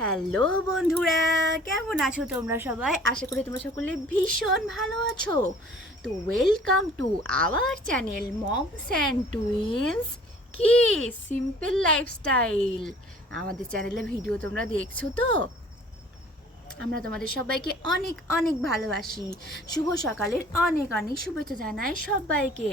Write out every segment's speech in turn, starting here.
Hello বন্ধুরা, কেমন আছো তোমরা সবাই? আশা করি তোমরা সকলে ভীষণ ভালো আছো। তো welcome to our channel moms and twins কি সিম্পল লাইফস্টাইল আমাদের চ্যানেলে ভিডিও তোমরা দেখছ তো? আমরা তোমাদের সবাইকে অনেক অনেক ভালোবাসি। শুভ সকালের অনেক অনেক শুভেচ্ছা জানাই সবাইকে।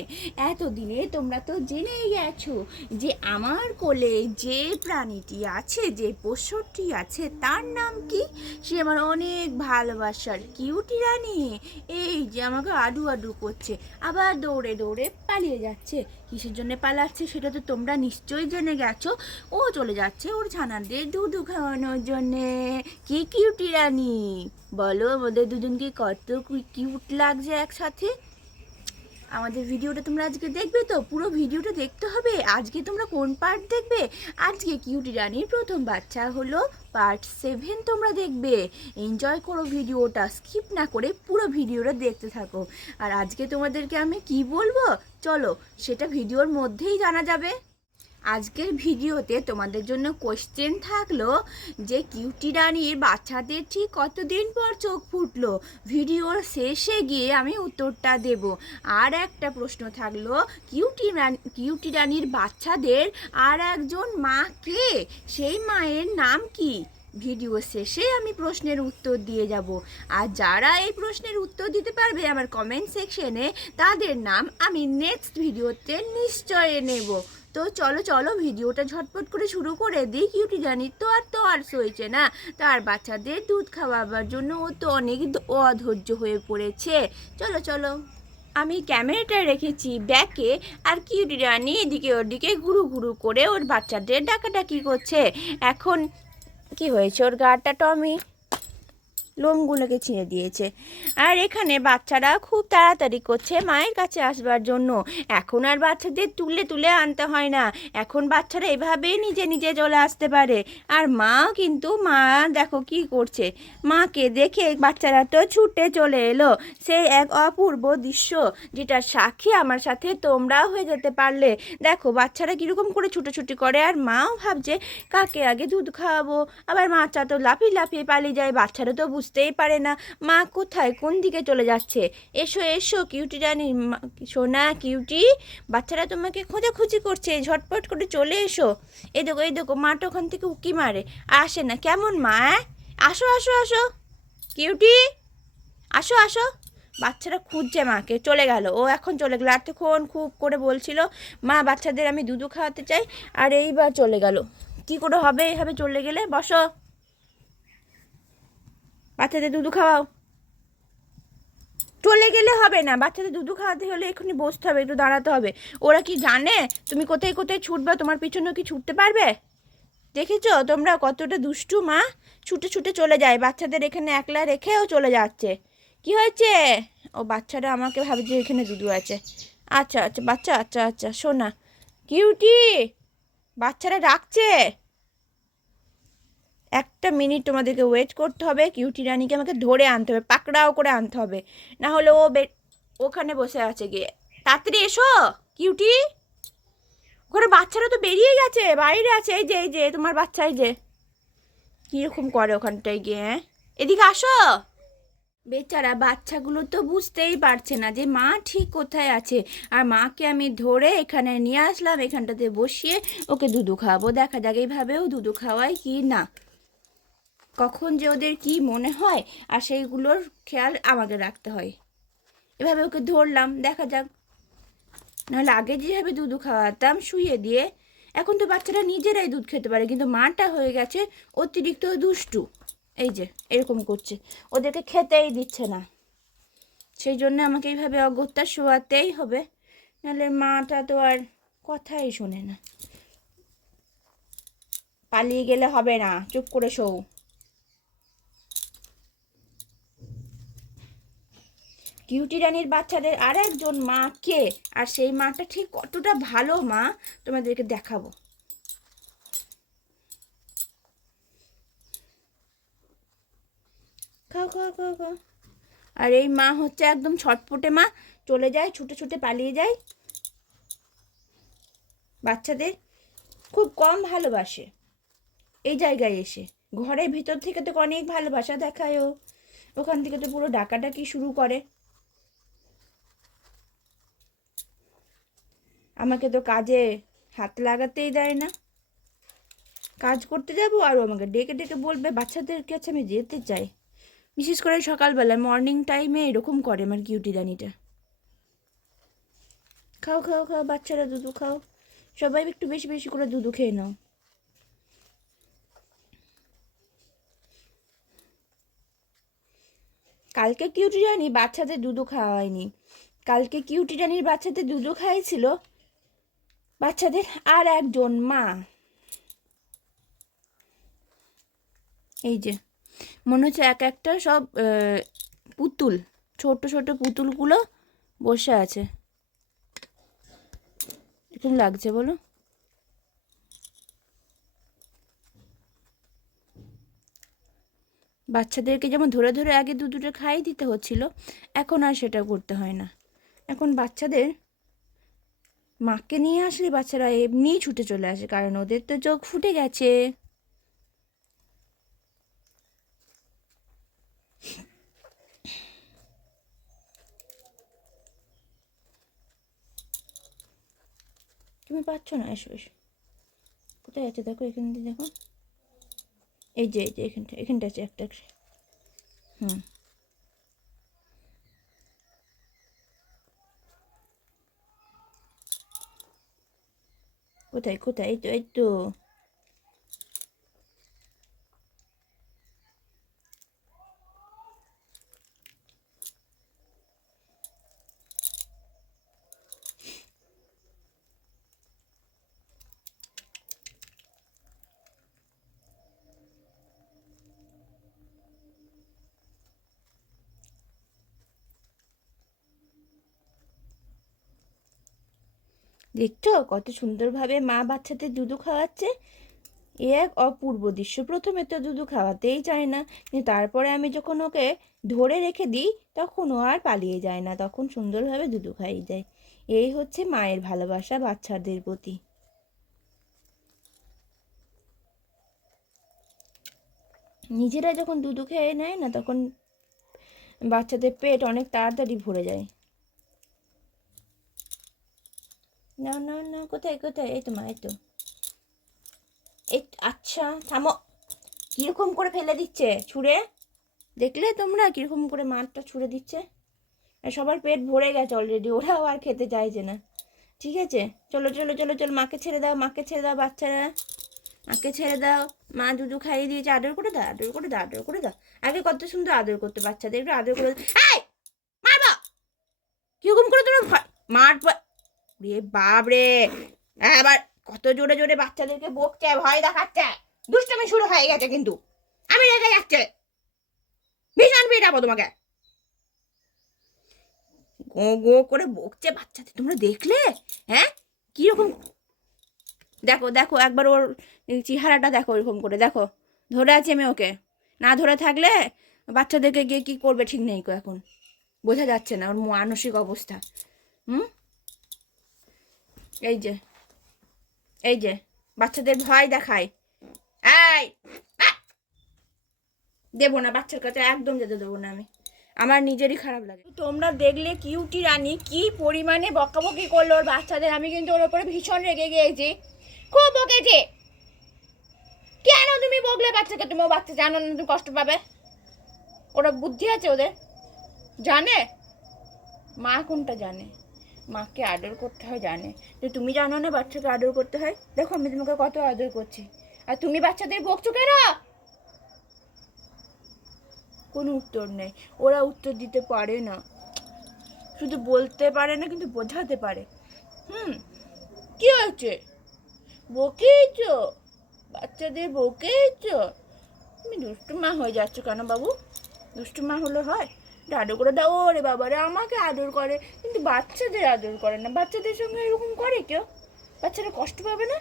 এতদিনে তোমরা তো জেনেই গেছো যে আমার কোলে যে প্রাণীটি আছে, যে পোষ্যটি আছে, তার নাম কি? সে আমার অনেক ভালোবাসার কিউটি রানী। এই যে আমাকে আডু আডু করছে, আবার দৌড়ে দৌড়ে পালিয়ে যাচ্ছে। কিসের জন্য পালাচ্ছে সেটা তো তোমরা নিশ্চয়ই জেনে গেছো। ও চলে যাচ্ছে ওর ছানাদের দুধু খাওয়ানোর জন্যে। কি কিউটি রানী? বলো আমাদের দুজনকে কত কিউট লাগছে একসাথে। আমাদের ভিডিওটা তোমরা আজকে দেখবে তো, পুরো ভিডিওটা দেখতে হবে। আজকে তোমরা কোন পার্ট দেখবে? আজকে কিউটি রানীর প্রথম বাচ্চা হলো পার্ট সেভেন তোমরা দেখবে। এনজয় করো ভিডিওটা স্কিপ না করে পুরো ভিডিওটা দেখতে থাকো। আর আজকে তোমাদেরকে আমি কি বলব? চলো, সেটা ভিডিওর মধ্যেই জানা যাবে। আজকের ভিডিওতে তোমাদের জন্য কোশ্চেন থাকল যে কিউটি রানীর বাচ্চাদের ঠিক কতদিন পর চোখ ফুটলো? ভিডিওর শেষে গিয়ে আমি উত্তরটা দেব। আর একটা প্রশ্ন থাকল কিউটি কিউটি রানীর বাচ্চাদের আর একজন মা কে? সেই মায়ের নাম কি? ভিডিও শেষে আমি প্রশ্নের উত্তর দিয়ে যাব। আর যারা এই প্রশ্নের উত্তর দিতে পারবে আমার কমেন্ট সেকশনে তাদের নাম আমি নেক্সট ভিডিওতে নিশ্চয় নেব। তো চলো চলো, ভিডিওটা ঝটপট করে শুরু করে দিই। কিউটি জানি তো আর তো আর সইছে না। তার বাচ্চাদের দুধ খাওয়াবার জন্য ও তো অনেক অধৈর্য হয়ে পড়েছে। চলো চলো। আমি ক্যামেরাটা রেখেছি ব্যাকে আর কিউটি রানি এদিকে ওদিকে ঘুরু ঘুরু করে ওর বাচ্চাদের ডাকাডাকি করছে। এখন কি হয়েছে ওর গাটা, টমি? লোমগুলোকে ছিঁড়ে দিয়েছে। আর এখানে বাচ্চারা খুব তাড়াতাড়ি করছে মায়ের কাছে আসবার জন্য। এখন আর বাচ্চাদের তুলে তুলে আনতে হয় না। এখন বাচ্চারা এভাবেই নিজে নিজে চলে আসতে পারে। আর মা কিন্তু, মা দেখো কি করছে। মাকে দেখে বাচ্চারা তো ছুটে চলে এলো। সে এক অপূর্ব দৃশ্য যেটা সাক্ষী আমার সাথে তোমরাও হয়ে যেতে পারলে। দেখো বাচ্চারা কীরকম করে ছুটোছুটি করে আর মাও ভাবছে, কাকে আগে দুধ খাওয়াবো? আবার মাচা তো লাফিয়ে লাফিয়ে পালিয়ে যায়। বাচ্চারা তো বুঝতেই পারে না মা কোথায়, কোন দিকে চলে যাচ্ছে। এসো এসো কিউটি মা- সোনা কিউটি বাচ্চারা তোমাকে খোঁজাখুঁজি করছে, ঝটপট করে চলে এসো। এই দেখো এই দেখো মাটা ওখান থেকে উকি মারে। আসে না। কেমন মা? আসো আসো আসো। কিউটি আসো আসো। বাচ্চারা খুঁজছে মাকে, চলে গেল। ও এখন চলে গেল। এতক্ষণ খুব করে বলছিল, মা, বাচ্চাদের আমি দুধু খাওয়াতে চাই। আর এইবার চলে গেল। কি করে হবে? এইভাবে চলে গেলে? বসো। বাচ্চাদের দুধু খাওয়াও। চলে গেলে হবে না, বাচ্চাদের দুধু খাওয়াতে হলে এক্ষুনি বসতে হবে, একটু দাঁড়াতে হবে। ওরা কি জানে তুমি কোথায় কোথায় ছুটবে, তোমার পিছনে কি ছুটতে পারবে? দেখেছ? তোমরা কতটা দুষ্টু মা। ছুটে ছুটে চলে যায়, বাচ্চাদের এখানে একলা রেখেও চলে যাচ্ছে। কি হয়েছে? ও বাচ্চারা আমাকে ভাবে যে এখানে দুধু আছে। আচ্ছা আচ্ছা বাচ্চা আচ্ছা আচ্ছা শোনা। কিউটি, বাচ্চারা রাখছে। একটা মিনিট তোমাদেরকে ওয়েট করতে হবে কিউটি রানীকে আমাকে ধরে আনতে হবে, পাকড়াও করে আনতে হবে। না হলে ও ওখানে বসে আছে গিয়ে। তাড়াতাড়ি এসো কিউটি ওখানে বাচ্চারা তো বেরিয়ে গেছে, বাইরে আছে, এই যে এই যে, তোমার বাচ্চা, এই যে। কীরকম করে ওখানটায় গিয়ে হ্যাঁ? এদিকে আসো। বেচারা বাচ্চাগুলো তো বুঝতেই পারছে না যে মা ঠিক কোথায় আছে। আর মাকে আমি ধরে এখানে নিয়ে আসলাম, এখানটাতে বসিয়ে ওকে দুধু খাওয়াবো। দেখা যাক এইভাবেও দুধু খাওয়াই কি না। কখন যে ওদের কি মনে হয়, আর সেইগুলোর খেয়াল আমাকে রাখতে হয়। এভাবে ওকে ধরলাম, দেখা যাক। নাহলে আগে যেভাবে দুধু খাওয়াতাম শুয়ে দিয়ে, এখন তো বাচ্চারা নিজেরাই দুধ খেতে পারে, কিন্তু মাটা হয়ে গেছে অতিরিক্ত দুষ্টু। এই যে, এরকম করছে। ওদেরকে খেতেই দিচ্ছে না। সেই জন্য আমাকে এইভাবে অগত্যা শোয়াতেই হবে। নাহলে মাটা তো আর কথাই শোনে না। পালিয়ে গেলে হবে না। চুপ করে শোও। কিউটি রানীর বাচ্চাদের আর একজন মা কে? আর সেই মাটা ঠিক কতটা ভালো, মা? তোমাদেরকে দেখাবো। আর এই মা হচ্ছে একদম ছটপটে, মা। চলে যায়, ছুটে ছুটে পালিয়ে যায়। বাচ্চাদের খুব কম ভালোবাসে। এই জায়গায় এসে। ঘরের ভিতর থেকে তো অনেক ভালোবাসা দেখায় ও। ওখান থেকে তো পুরো ডাকাডাকি শুরু করে। আমাকে তো কাজে হাত লাগাতেই দেয় না। কাজ করতে যাব আর আমাকে ডেকে ডেকে বলবে, বাচ্চাদের কাছে আমি যেতে চাই। বিশেষ করে সকালবেলা মর্নিং টাইমে এরকম করে আমার কিউটি রানিটা। খাও খাও খাও, বাচ্চারা দুধু খাও। সবাই একটু বেশি বেশি করে দুধু খেয়ে নাও। কালকে কিউটি রানি বাচ্চাদের দুধও খাওয়া হয়নি কালকে কিউটি রানির বাচ্চাদের দুধও খাইছিল বাচ্চাদের আর একজন মা। এই যে, মনে হচ্ছে এক একটা সব পুতুল ছোট ছোট পুতুলগুলো বসে আছে। এরকম লাগছে বলো? বাচ্চাদেরকে যেমন ধরে ধরে আগে দু দুটো খাই দিতে হচ্ছিল, এখন আর সেটা করতে হয় না। এখন বাচ্চাদের মাকে নিয়ে আসলে বাচ্চারা এমনিই ছুটে চলে আসে, কারণ ওদের তো চোখ ফুটে গেছে। তুমি পাচ্ছ না? এসো এসো। কোথায় আছে? দেখো, এখান দিয়ে দেখো। এই যে এই যে, এখানটা এখানটা আছে একটা একটা। হুম। কোথায় কোথায় এই তো এই তো দেখছ? কত সুন্দরভাবে মা বাচ্চাদের দুধু খাওয়াচ্ছে। এ এক অপূর্ব দৃশ্য। প্রথমে তো দুধু খাওয়াতেই চায় না। কিন্তু তারপরে আমি যখন ওকে ধরে রেখে দিই, তখন ও আর পালিয়ে যায় না। তখন সুন্দরভাবে দুধু খাইয়ে যায়। এই হচ্ছে মায়ের ভালোবাসা বাচ্চাদের প্রতি। নিজেরা যখন দুধু খেয়ে নেয় না, তখন বাচ্চাদের পেট অনেক তাড়াতাড়ি ভরে যায়। না না না কোথায় কোথায় এই তো, মা, এই তো। এই আচ্ছা থামো। কীরকম করে ফেলে দিচ্ছে? ছুঁড়ে? দেখলে তোমরা কীরকম করে মাঠটা ছুঁড়ে দিচ্ছে? সবার পেট ভরে গেছে অলরেডি ওরাও আর খেতে চাইছে না। ঠিক আছে? চলো চলো চলো চলো, মাকে ছেড়ে দাও, মাকে ছেড়ে দাও, বাচ্চারা। মাকে ছেড়ে দাও। মা দুধু খাইয়ে দিয়েছে, আদর করে দাও, আদর করে দাও, আদর করে দাও। আগে কত সুন্দর আদর করতো বাচ্চাদের একটু আদর করে মারবা! কীরকম করে তোমরা মারবা রে বাপ রে এবার কত জোরে জোরে বাচ্চাদেরকে বকছে, ভয় দেখাচ্ছে। দুষ্টামি শুরু হয়ে গেছে কিন্তু। আমি রেগে যাচ্ছে। ভীষণ পিটাবো তোমাকে। গো গো করে বকছে বাচ্চাদের তোমরা দেখলে? হ্যাঁ? কীরকম? দেখো দেখো, একবার ওর চেহারাটা দেখো এরকম করে, দেখো। ধরে আছি আমি ওকে। না ধরে থাকলে বাচ্চাদেরকে গিয়ে কি করবে ঠিক নেই কো এখন। বোঝা যাচ্ছে না ওর মানসিক অবস্থা। হুম? এই যে এই যে, বাচ্চাদের ভয় দেখায়। আহ! দেবো না, বাচ্চার কাছে একদম যেতে দেবো না আমি। আমার নিজেরই খারাপ লাগে। তোমরা দেখলে কিউটি রানী কি পরিমাণে বকাবকি করল ওর বাচ্চাদের। আমি কিন্তু ওর ওপরে ভীষণ রেগে গিয়েছি। খুব বকেছে। কেন তুমি বকলে বাচ্চাকে? তুমি বাচ্চা জানো না, তুমি কষ্ট পাবে। ওরা বুদ্ধি আছে ওদের। জানে? মা কোনটা জানে? মাকে আদর করতে হয়, জানে। তো তুমি জানো না বাচ্চাকে আদর করতে হয়? দেখো আমি তোমাকে কত আদর করছি। আর তুমি বাচ্চাদের বকছো কেন? কোনো উত্তর নেই। ওরা উত্তর দিতে পারে না। শুধু বলতে পারে না, কিন্তু বোঝাতে পারে। হুম, কি হয়েছে? বকেইছ? বাচ্চাদের বকেইছ? তুমি দুষ্টু মা হয়ে যাচ্ছ কেন বাবু? দুষ্টু মা হলে হয়? আদর করে দাও, ওরে বাবারে, আমাকে আদর করে। কিন্তু বাচ্চাদের আদর করে না। বাচ্চাদের সঙ্গে এরকম করে কেউ? বাচ্চারা কষ্ট পাবে না?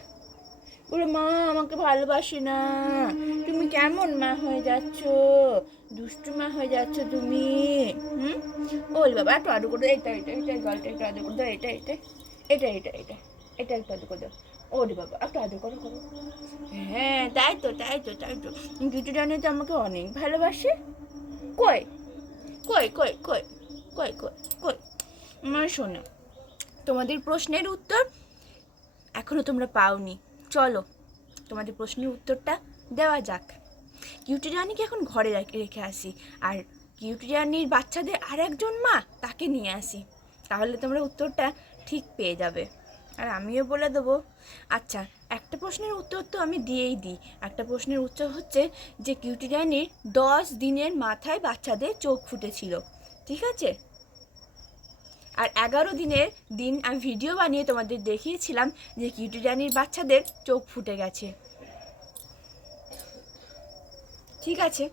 বলে, মা, আমাকে ভালোবাসে না। তুমি কেমন মা হয়ে যাচ্ছ? দুষ্টু মা হয়ে যাচ্ছ তুমি। হুম? ওল বাবা, একটু আদর করে এটা এটা এই গলটা একটু আদর করে দাও। এটা এটা এটা এটা এটা এটা একটু আদর করে দাও। ওরে বাবা, একটু আদর করো করো। হ্যাঁ তাই তো তাই তো তাই তো। কিউটি রানী তো আমাকে অনেক ভালোবাসে। কই? কই কই কই কই কই কই? আমার শোনো, তোমাদের প্রশ্নের উত্তর এখনও তোমরা পাওনি। চলো, তোমাদের প্রশ্নের উত্তরটা দেওয়া যাক। কিউটি রানীকে এখন ঘরে রেখে আসি, আর কিউটি রানীর বাচ্চাদের আর একজন মা তাকে নিয়ে আসি। তাহলে তোমরা উত্তরটা ঠিক পেয়ে যাবে। আর আমিও বলে দেবো আচ্ছা একটা প্রশ্নের উত্তর তো আমি দিয়েই দিই। একটা প্রশ্নের উত্তর হচ্ছে যে কিউটি রানীর দশ দিনের মাথায় বাচ্চাদের চোখ ফুটেছিল, ঠিক আছে? আর এগারো দিনের দিন আমি ভিডিও বানিয়ে তোমাদের দেখিয়েছিলাম যে কিউটি রানীর বাচ্চাদের চোখ ফুটে গেছে। ঠিক আছে?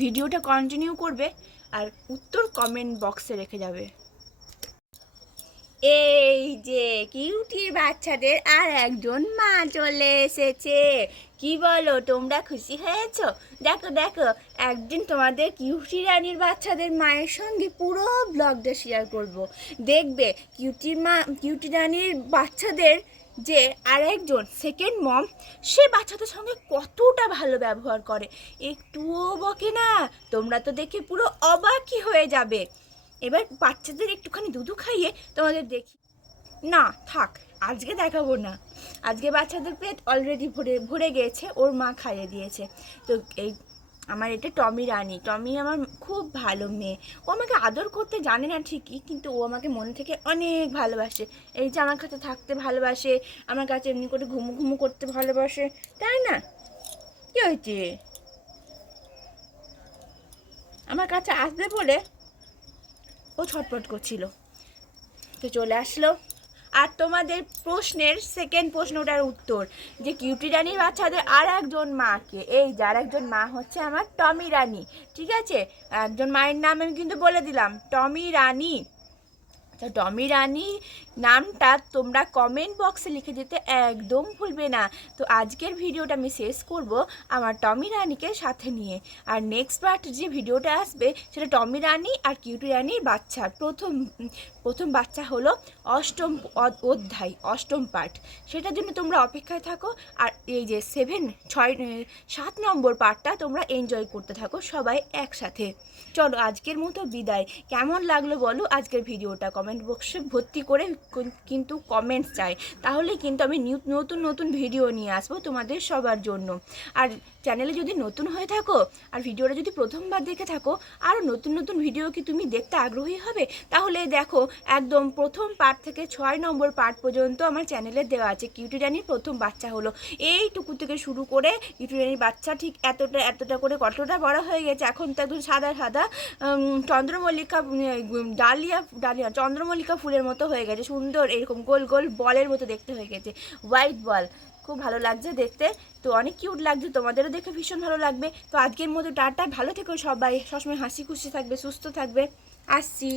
ভিডিওটা কন্টিনিউ করবে আর উত্তর কমেন্ট বক্সে রেখে যাবে। এই যে কিউটির বাচ্চাদের আর একজন মা চলে এসেছে। কি বলো, তোমরা খুশি হয়েছ? দেখো দেখো, একদিন তোমাদের কিউটি রানীর বাচ্চাদের মায়ের সঙ্গে পুরো ব্লগটা শেয়ার করব। দেখবে, কিউটি মা, কিউটি রানীর বাচ্চাদের যে আরেকজন সেকেন্ড মম সে বাচ্চাদের সঙ্গে কতটা ভালো ব্যবহার করে। একটুও বকে না, তোমরা তো দেখে পুরো অবাকই হয়ে যাবে। এবার বাচ্চাদের একটুখানি দুধু খাইয়ে তোমাদের দেখি। না, থাক, আজকে দেখাবো না। আজকে বাচ্চাদের পেট অলরেডি ভরে ভরে গিয়েছে ওর মা খাইয়ে দিয়েছে। তো এই আমার এটা টমি রানী। টমি আমার খুব ভালো মেয়ে। ও আমাকে আদর করতে জানে না ঠিকই, কিন্তু ও আমাকে মন থেকে অনেক ভালোবাসে। এই যে আমার কাছে থাকতে ভালোবাসে, আমার কাছে এমনি করে ঘুমু ঘুমু করতে ভালোবাসে, তাই না? কি হয়েছে? আমার কাছে আসবে বলে ও ছটপট করছিল। তো চলে আসলো। আর তোমাদের প্রশ্নের সেকেন্ড প্রশ্নটার উত্তর, যে কিউটি রানীর বাচ্চাদের আর একজন মাকে, এই যার একজন মা হচ্ছে আমার টমি রানী, ঠিক আছে? একজন মায়ের নাম আমি কিন্তু বলে দিলাম, টমি রানী। তো টমি রানী নামটা তোমরা কমেন্ট বক্সে লিখে দিতে একদম ভুলবে না। তো আজকের ভিডিওটা আমি শেষ করব আমার টমি রানীকে সাথে নিয়ে। আর নেক্সট পার্ট যে ভিডিওটা আসবে, সেটা টমি রানী আর কিউটি রানীর বাচ্চা প্রথম প্রথম বাচ্চা হলো অষ্টম অধ্যায়, অষ্টম পার্ট সেটার জন্য তোমরা অপেক্ষায় থাকো আর এই যে সেভেন ছয় সাত নম্বর পার্টটা তোমরা এনজয় করতে থাকো সবাই একসাথে। চলো আজকের মতো বিদায়। কেমন লাগল বলো আজকের ভিডিওটা? কমেন্ট বক্সে ভর্তি করে কিন্তু কমেন্টস চাই। তাহলে কিন্তু আমি নতুন নতুন ভিডিও নিয়ে আসব তোমাদের সবার জন্য। আর চ্যানেলে যদি নতুন হয়ে থাকো আর ভিডিওটা যদি প্রথমবার দেখে থাকো আরও নতুন নতুন ভিডিও কি তুমি দেখতে আগ্রহী হবে? তাহলে দেখো, একদম প্রথম পার্ট থেকে ছয় নম্বর পার্ট পর্যন্ত আমার চ্যানেলে দেওয়া আছে কিউটি রানির প্রথম বাচ্চা হলো। এইটুকু থেকে শুরু করে কিউটি রানির বাচ্চা ঠিক এতটা এতটা করে কতটা বড় হয়ে গেছে, এখন তো একদম সাদা সাদা চন্দ্রমল্লিকা ডালিয়া ডালিয়া, চন্দ্রমল্লিকা ফুলের মতো হয়ে গেছে, সুন্দর এরকম গোল গোল বলের মতো দেখতে হয়ে গেছে হোয়াইট বল খুব ভালো লাগছে দেখতে। তো অনেক কিউট লাগছে, তোমাদেরও দেখে ভীষণ ভালো লাগবে। তো আজকের মতো টাটা, ভালো থেকো সবাই। সবসময় হাসি খুশি থাকবে, সুস্থ থাকবে। আসছি।